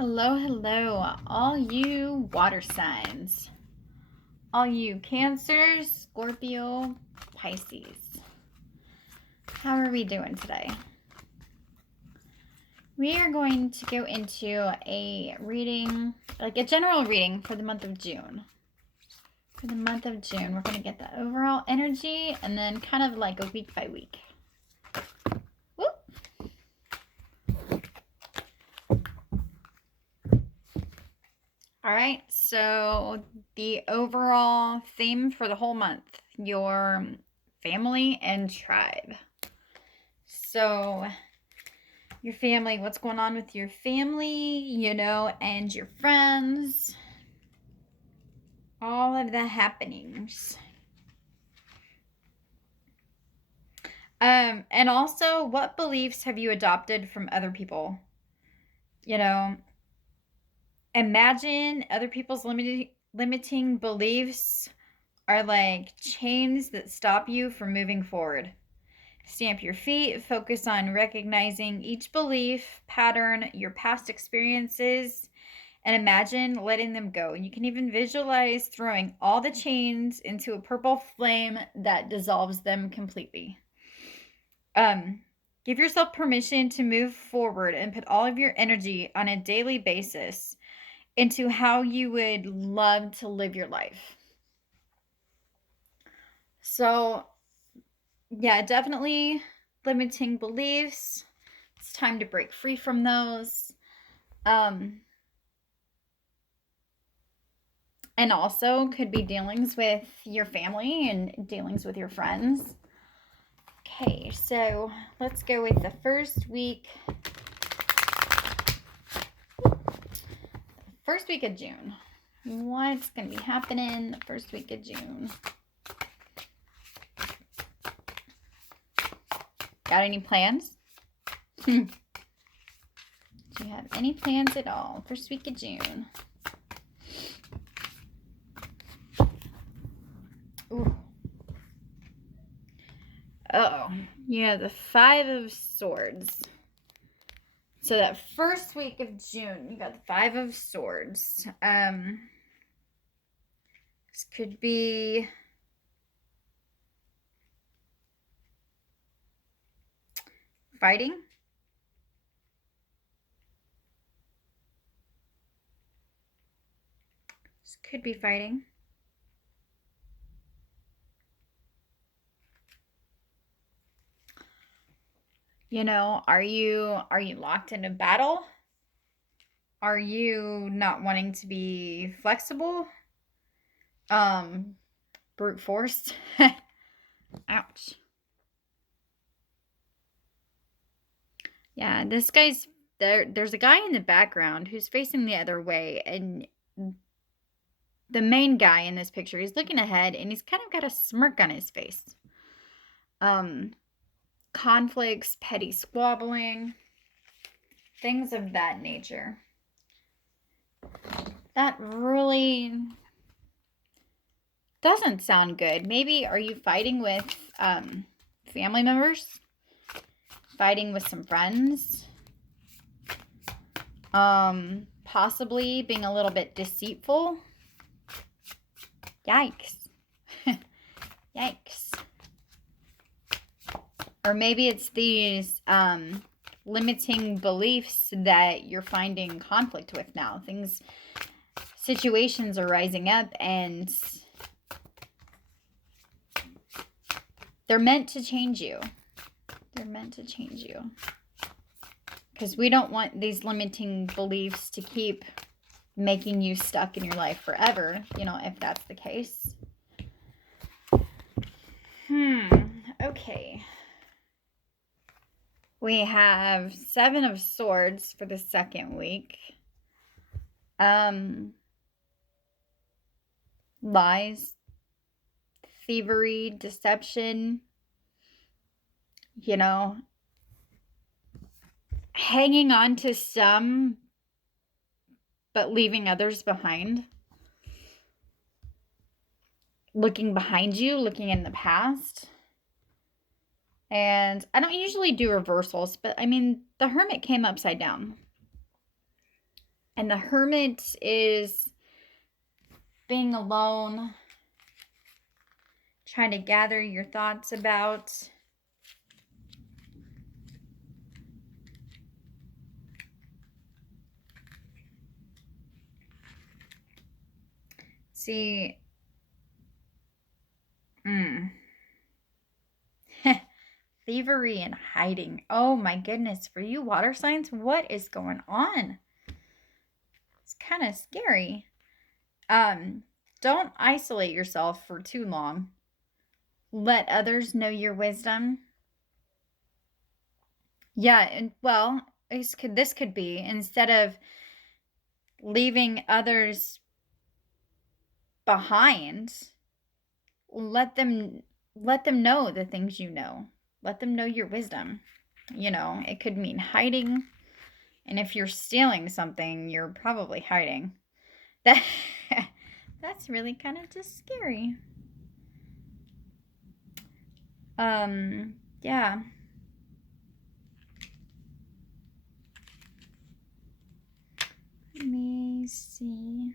Hello, all you water signs, all you Cancer, Scorpio, Pisces. How are we doing today? We are going to go into a reading, like a general reading for the month of June. For the month of June, we're going to get the overall energy and then kind of like a week by week. All right, so the overall theme for the whole month, your family and tribe. So your family, what's going on with your family, and your friends, all of the happenings. And also, what beliefs have you adopted from other people? Imagine other people's limiting beliefs are like chains that stop you from moving forward. Stamp your feet, focus on recognizing each belief, pattern, your past experiences, and imagine letting them go. You can even visualize throwing all the chains into a purple flame that dissolves them completely. Give yourself permission to move forward and put all of your energy on a daily basis into how you would love to live your life. So, yeah, definitely limiting beliefs. It's time to break free from those. And also could be dealings with your family and dealings with your friends. Okay, so let's go with the first week. First week of June. What's going to be happening the first week of June? Got any plans? Do you have any plans at all? First week of June. Ooh. Uh-oh. Yeah, the Five of Swords. So that first week of June, you got the Five of Swords. This could be fighting. This could be fighting. Are you locked in a battle? Are you not wanting to be flexible? Brute force. Ouch. Yeah, this guy's there's a guy in the background who's facing the other way, and the main guy in this picture, he's looking ahead and he's kind of got a smirk on his face. Conflicts, petty squabbling, things of that nature. That really doesn't sound good. Maybe are you fighting with family members? Fighting with some friends? Possibly being a little bit deceitful? Yikes. Yikes. Or maybe it's these limiting beliefs that you're finding conflict with now. Situations are rising up and they're meant to change you. They're meant to change you. Because we don't want these limiting beliefs to keep making you stuck in your life forever, if that's the case. Okay. We have Seven of Swords for the second week. Lies, thievery, deception, hanging on to some but leaving others behind. Looking behind you, looking in the past. And I don't usually do reversals, but I mean, the Hermit came upside down. And the Hermit is being alone, trying to gather your thoughts about see thievery and hiding. Oh my goodness, for you water signs, what is going on? It's kind of scary. Don't isolate yourself for too long. Let others know your wisdom. Yeah, and well, this could be, instead of leaving others behind, let them know the things you know. Let them know your wisdom. You know, it could mean hiding. And if you're stealing something, you're probably hiding. That's really kind of just scary. Yeah. Let me see.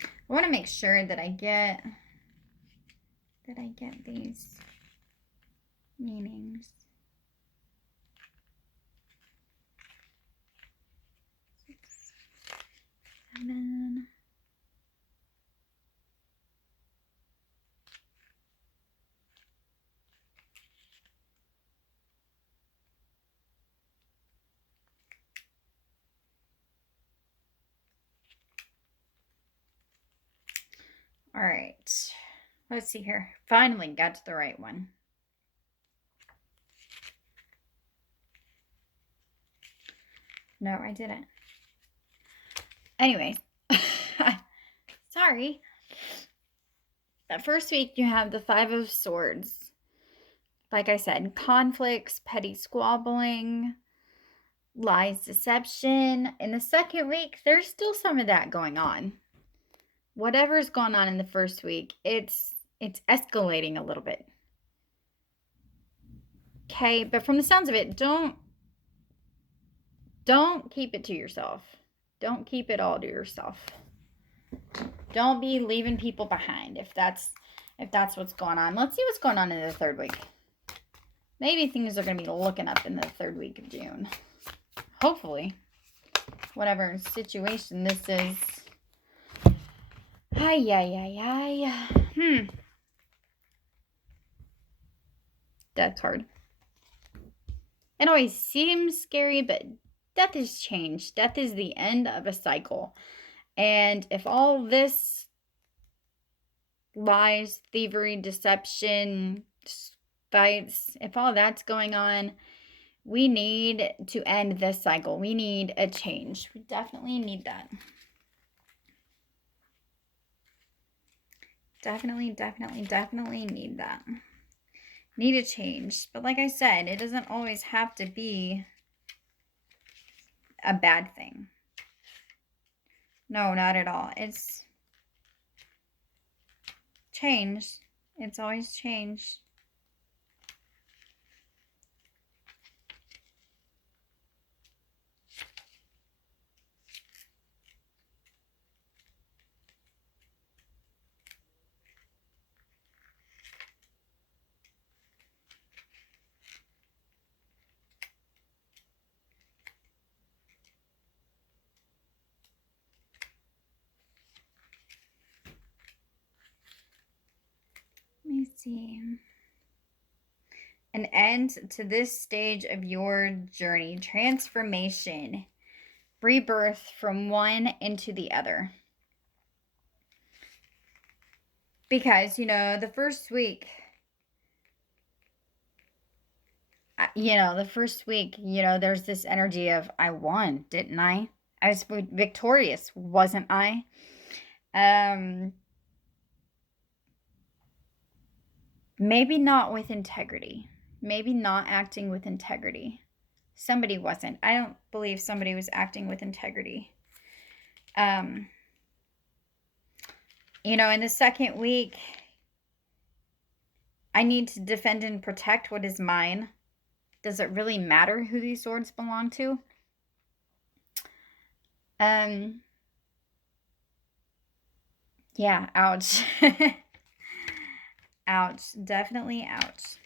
I want to make sure that I get these meanings. 6, 7. All right. Let's see here. Finally got to the right one. No, I didn't. Anyway, sorry. That first week you have the 5 of Swords. Like I said, conflicts, petty squabbling, lies, deception. In the second week, there's still some of that going on. Whatever's going on in the first week, it's escalating a little bit. Okay, but from the sounds of it, don't keep it to yourself. Don't keep it all to yourself. Don't be leaving people behind if that's what's going on. Let's see what's going on in the third week. Maybe things are going to be looking up in the third week of June. Hopefully. Whatever situation this is. Death card. It always seems scary, but death is change. Death is the end of a cycle. And if all this lies, thievery, deception, fights, if all that's going on, we need to end this cycle. We need a change. We definitely need that. Definitely need that. Need a change. But like I said, it doesn't always have to be a bad thing. No, not at all. It's change. It's always change. Let me see. An end to this stage of your journey. Transformation. Rebirth from one into the other. Because, you know, the first week, there's this energy of, I won, didn't I? I was victorious, wasn't I? Maybe not with integrity. Maybe not acting with integrity. Somebody wasn't. I don't believe somebody was acting with integrity. In the second week, I need to defend and protect what is mine. does it really matter who these swords belong to? Yeah, ouch. Ouch. Definitely ouch.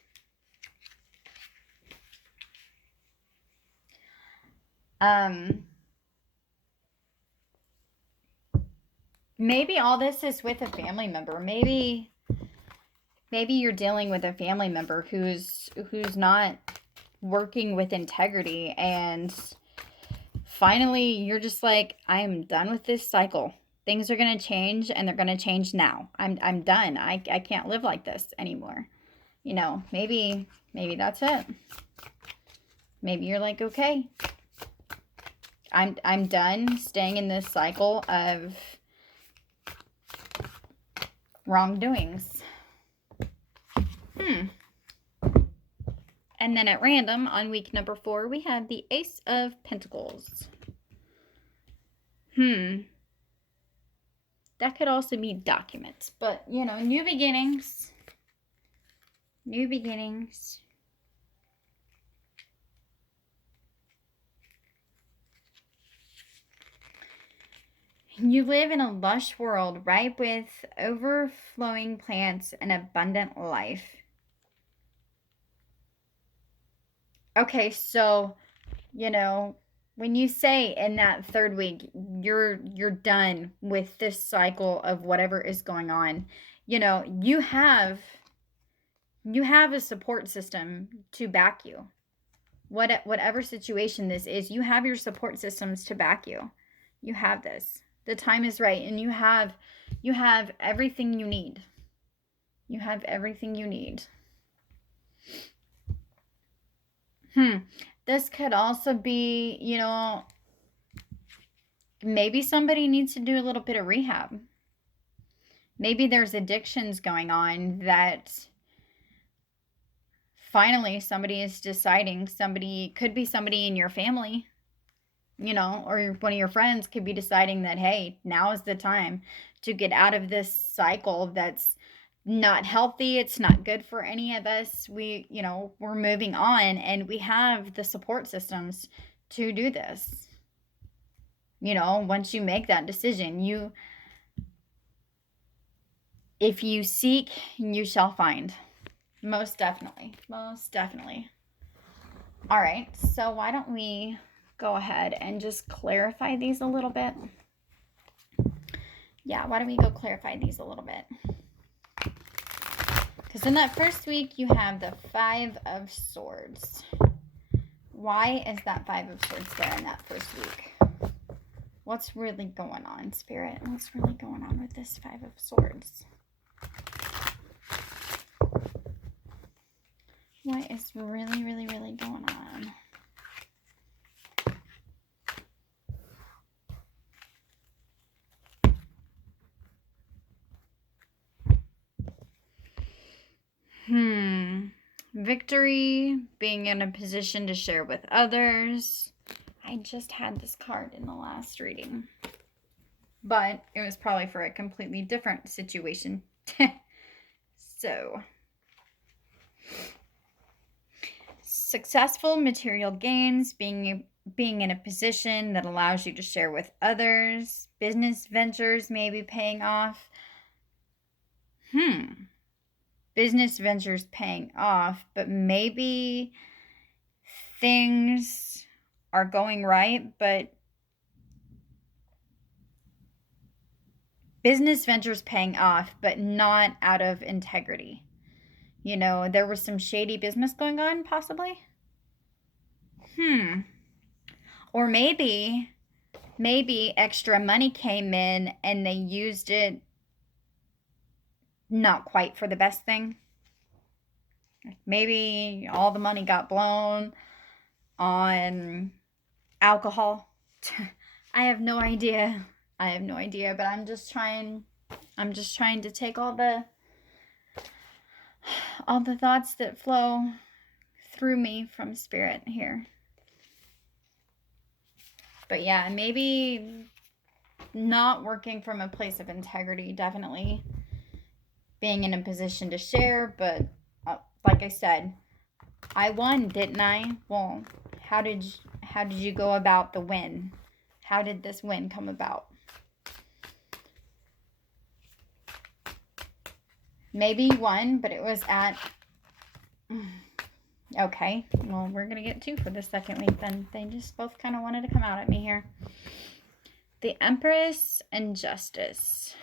Maybe all this is with a family member. Maybe you're dealing with a family member who's not working with integrity, and finally you're just like, I am done with this cycle. Things are going to change, and they're going to change now. I'm done. I can't live like this anymore. You know, maybe that's it. Maybe you're like, okay, I'm done staying in this cycle of wrongdoings. And then at random, on week number 4, we have the Ace of Pentacles. That could also be documents, but, you know, new beginnings. New beginnings. You live in a lush world, ripe with overflowing plants and abundant life. Okay, so, you know, when you say in that 3rd week, you're done with this cycle of whatever is going on, you know, you have a support system to back you. Whatever situation this is, you have your support systems to back you. You have this. The time is right, and you have everything you need. You have everything you need. This could also be, you know, maybe somebody needs to do a little bit of rehab. Maybe there's addictions going on that finally somebody is deciding. Somebody could be somebody in your family, you know, or one of your friends could be deciding that, hey, now is the time to get out of this cycle that's not healthy. It's not good for any of us. We're moving on, and we have the support systems to do this. You know, once you make that decision, if you seek, you shall find. Most definitely. Most definitely. All right, so why don't we go ahead and just clarify these a little bit? Yeah, why don't we go clarify these a little bit? Because in that first week, you have the 5 of Swords. Why is that 5 of Swords there in that first week? What's really going on, Spirit? What's really going on with this 5 of Swords? What is really, really, really going on? Victory, being in a position to share with others. I just had this card in the last reading, but it was probably for a completely different situation. So, successful material gains, being in a position that allows you to share with others. Business ventures may be paying off. Business ventures paying off, but maybe things are going right, but business ventures paying off, but not out of integrity. You know, there was some shady business going on, possibly. Or maybe extra money came in and they used it not quite for the best thing. Maybe all the money got blown on alcohol. I have no idea. But I'm just trying to take all the thoughts that flow through me from Spirit here. But yeah, maybe not working from a place of integrity, definitely being in a position to share, but like I said, I won, didn't I? Well, how did you go about the win? How did this win come about? Maybe you won, but it was at... Okay, well, we're going to get 2 for the second week then. They just both kind of wanted to come out at me here. The Empress and Justice.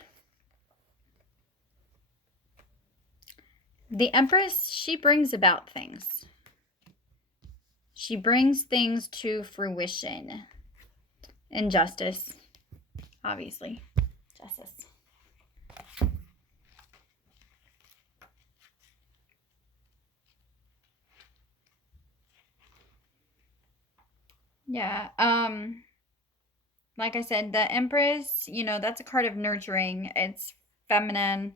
The Empress, she brings about things. She brings things to fruition. And Justice, obviously. Justice. Yeah, like I said, the Empress, that's a card of nurturing. It's feminine.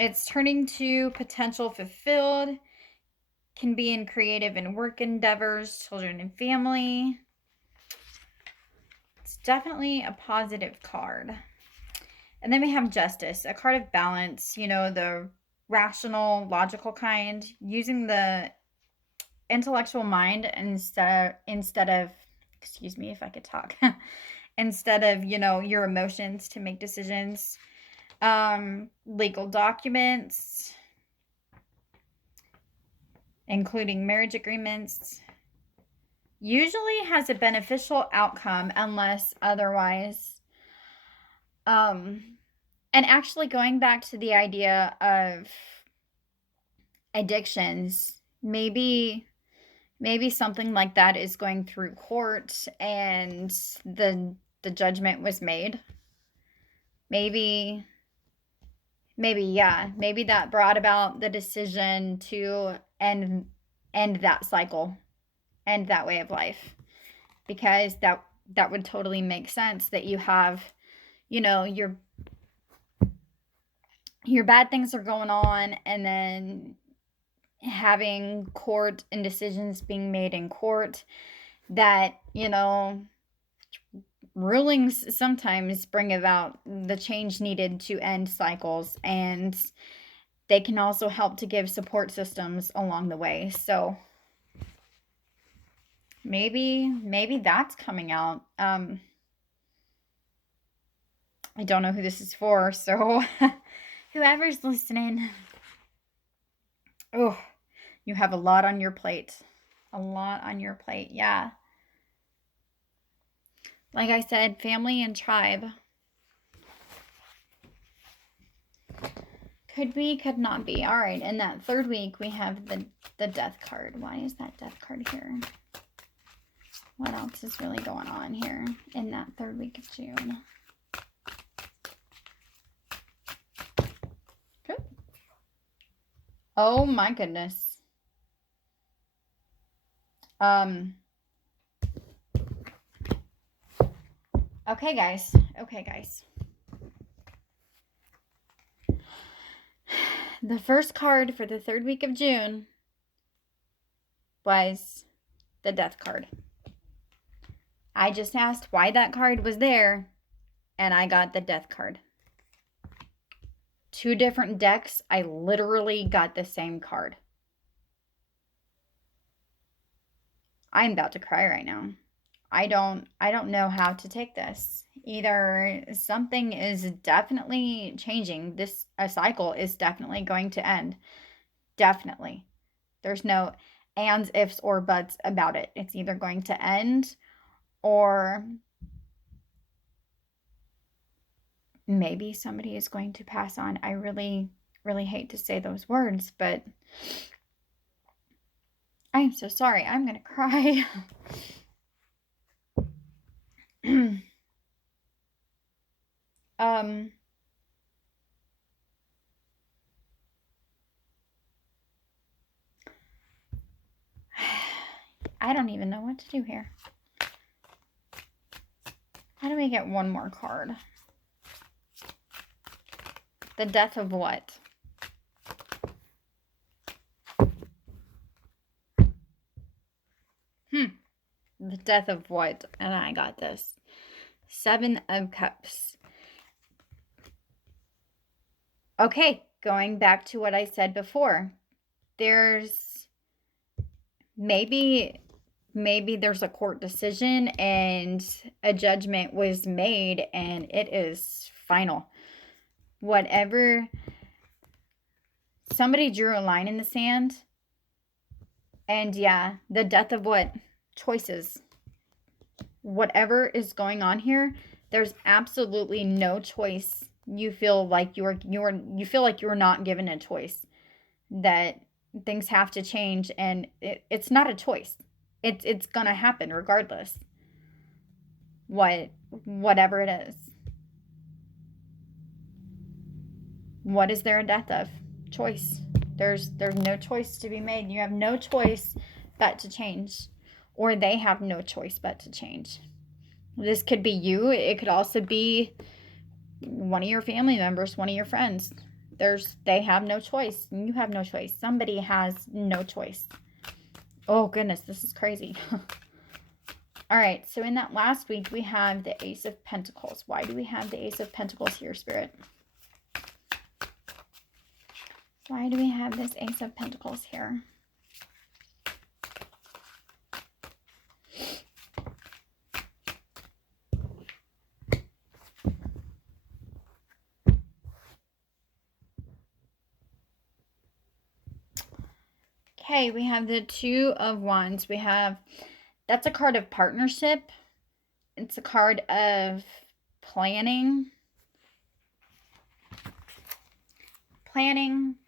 It's turning to potential fulfilled. Can be in creative and work endeavors, children and family. It's definitely a positive card. And then we have Justice, a card of balance, the rational, logical kind, using the intellectual mind instead of, excuse me if I could talk, instead of, your emotions to make decisions. Legal documents, including marriage agreements, usually has a beneficial outcome unless otherwise. And actually going back to the idea of addictions, maybe something like that is going through court and the judgment was made. Maybe that brought about the decision to end that cycle, end that way of life, because that would totally make sense, that you have, your bad things are going on, and then having court and decisions being made in court that, rulings sometimes bring about the change needed to end cycles, and they can also help to give support systems along the way. So maybe that's coming out. I don't know who this is for, so whoever's listening, oh, you have a lot on your plate. A lot on your plate, yeah. Like I said, family and tribe. Could be, could not be. All right, in that third week, we have the death card. Why is that death card here? What else is really going on here in that third week of June? Good. Oh my goodness. Okay, guys. The first card for the third week of June was the death card. I just asked why that card was there, and I got the death card. 2 different decks, I literally got the same card. I'm about to cry right now. I don't know how to take this. Either something is definitely changing. A cycle is definitely going to end. Definitely. There's no ands, ifs, or buts about it. It's either going to end, or maybe somebody is going to pass on. I really, really hate to say those words, but I am so sorry. I'm going to cry. I don't even know what to do here. How do we get one more card? The death of what? The death of what? And I got this. 7 of Cups. Okay, going back to what I said before. There's maybe there's a court decision and a judgment was made and it is final. Whatever, somebody drew a line in the sand, and yeah, the death of what? Choices. Whatever is going on here, there's absolutely no choice. You feel like you feel like you're not given a choice, that things have to change, and it's not a choice. It's gonna happen regardless. Whatever it is. What is there a death of? Choice. There's no choice to be made. You have no choice but to change, or they have no choice but to change. This could be you. It could also be one of your family members, one of your friends. They have no choice. You have no choice. Somebody has no choice. Oh goodness, this is crazy. All right, so in that last week, we have the Ace of Pentacles. Why do we have the Ace of Pentacles here, Spirit? Why do we have this Ace of Pentacles here? Okay, we have the Two of Wands. That's a card of partnership. It's a card of planning,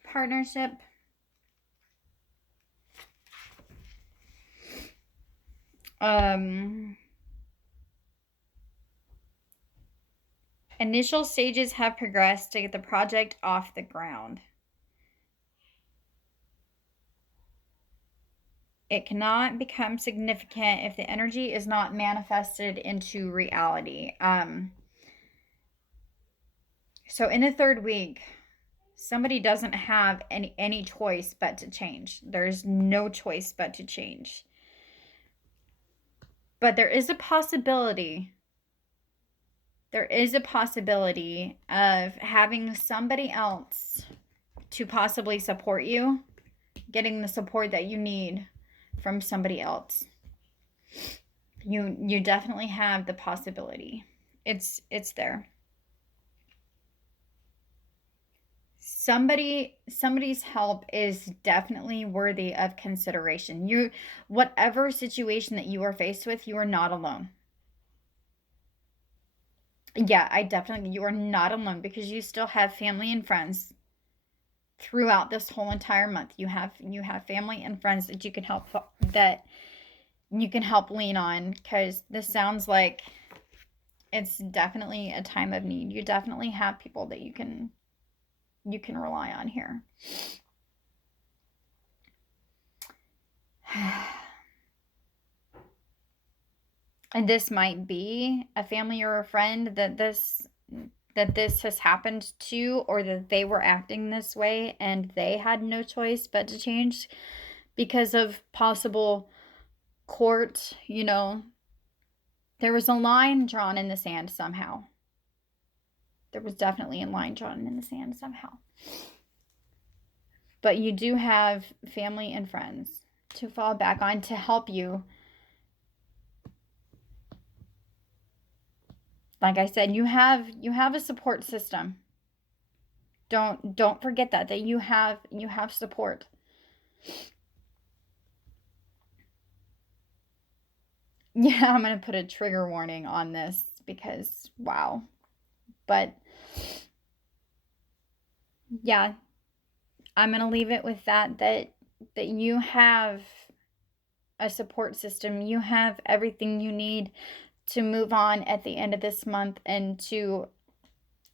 partnership. Initial stages have progressed to get the project off the ground. It cannot become significant if the energy is not manifested into reality. So in the third week, somebody doesn't have any choice but to change. There's no choice but to change. But there is a possibility. There is a possibility of having somebody else to possibly support you, getting the support that you need from somebody else. You definitely have the possibility. It's there. Somebody's help is definitely worthy of consideration. Whatever situation that you are faced with, you are not alone. Yeah, you are not alone, because you still have family and friends throughout this whole entire month. You have family and friends that you can help lean on, because this sounds like it's definitely a time of need. You definitely have people that you can rely on here. And this might be a family or a friend that this has happened to, or that they were acting this way and they had no choice but to change because of possible court. There was a line drawn in the sand somehow. There was definitely a line drawn in the sand somehow. But you do have family and friends to fall back on to help you. Like I said, you have a support system. Don't forget that you have support. Yeah, I'm going to put a trigger warning on this because wow. But yeah, I'm going to leave it with that you have a support system. You have everything you need to move on at the end of this month and to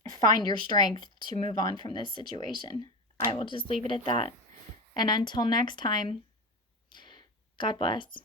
find your strength to move on from this situation. I will just leave it at that. And until next time, God bless.